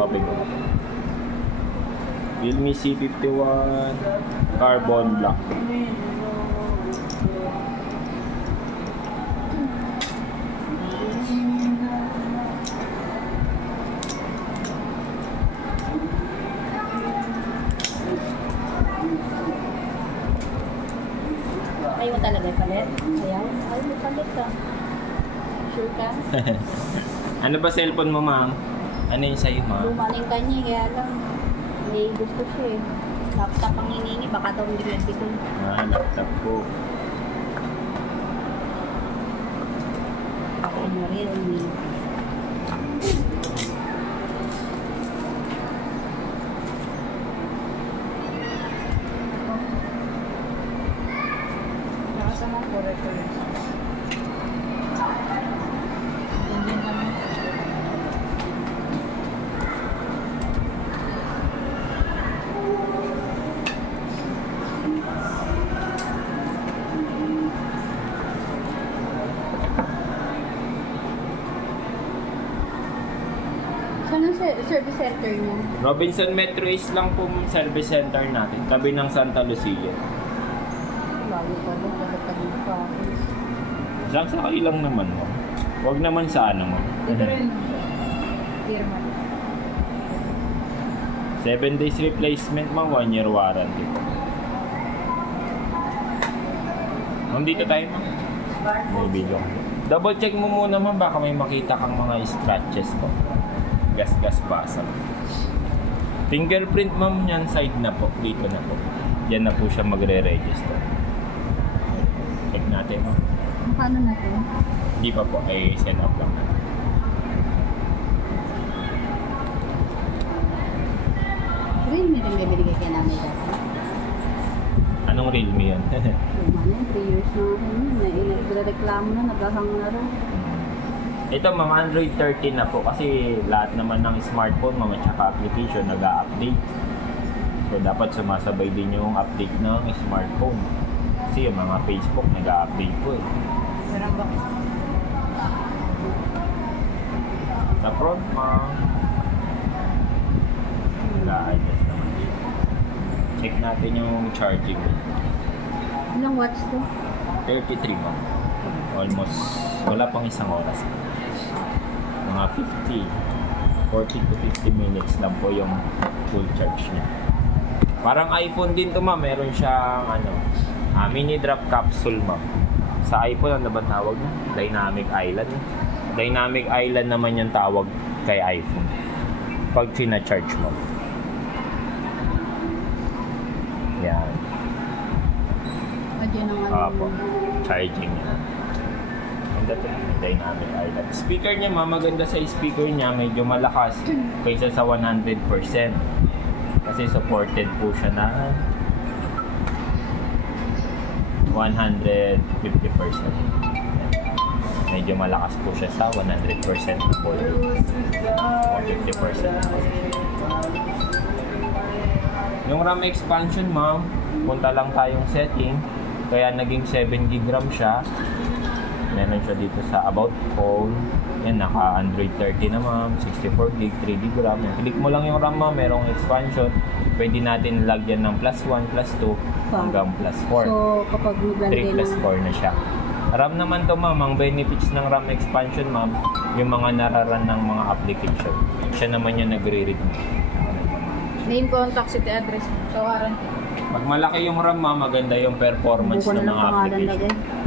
Okay po. Realme C51 Carbon Black. Ayaw mo talaga palit? Ayaw? Ayaw mo palit ka. Sure ka? Ano ba cellphone mo, ma'am? Ano yung sa'yo, ma'am? Lumaling ka niya, kaya lang. Hindi gusto siya eh. Laptop ang hiningi, baka daw hindi nagbito. Laptop ko. Ako mo rin. Nakasama ko reference. Saan ang service center niya? Robinson Metro East lang po service center natin. Tabi ng Santa Lucia. Bago pa ba? Pagkatagin pa ako. Diyan sa kayo lang naman mo. Huwag naman sa ano mo. Dito rin. Firma. 7 days replacement mo, 1 year warranty po. Ma'am, dito tayo ma'am. May video. Double check mo muna ma'am, baka may makita kang mga scratches po. Gas-gas basa. Fingerprint ma'am, yan side na po. Dito na po. Yan na po siya magre-register. Check natin ma'am. Paano na ito? Hindi pa po, ay set up lang na. Realme rin may binigay kaya namin dati. Anong Realme yan? Luma na, 3 years na ako. Nagreklamo na, naghahang na rin. Ito ma'am, Android 13 na po kasi lahat naman ng smartphone mga tsaka application nag-a-update. So dapat sumasabay din yung update ng smartphone. Kasi yung mga Facebook nag-a-update po eh. Meron ba? Sa front ma'am, nag-a-adjust naman dito. Check natin yung charging. Ilang watts to? 33 ma'am. Almost, wala pang isang oras. Mga 40 to 50 minutes lang po yung full charge niya. Parang iPhone din to ma'am, meron siyang mini drop capsule ma'am. Sa iPhone ano ba tawag na? Dynamic Island. Dynamic Island naman yung tawag kay iPhone pag sina-charge mo. Yan. Adyan ang Apo, charging niya. Dynamic Island. Speaker niya ma'am, maganda sa speaker niya, medyo malakas kaysa sa 100%. Kasi supported po siya na 150%. Medyo malakas po siya sa 100% volume. 150%. Yung RAM expansion ma'am, punta lang tayong setting. Kaya naging 7GB RAM siya. Meron siya dito sa About Phone. Yan, naka Android 30 na ma'am. 64GB, 3GB RAM. Yan. Click mo lang yung RAM ma'am, merong expansion. Pwede natin lagyan ng +1, +2, hanggang +4. So, kapag maglagay 3 +4 na siya. RAM naman to ma'am, ang benefits ng RAM expansion ma'am, yung mga nararan ng mga application. Siya naman yung nagre-read. Name, contact, city address, sa warranty. Pag malaki yung RAM ma'am, maganda yung performance ng mga application.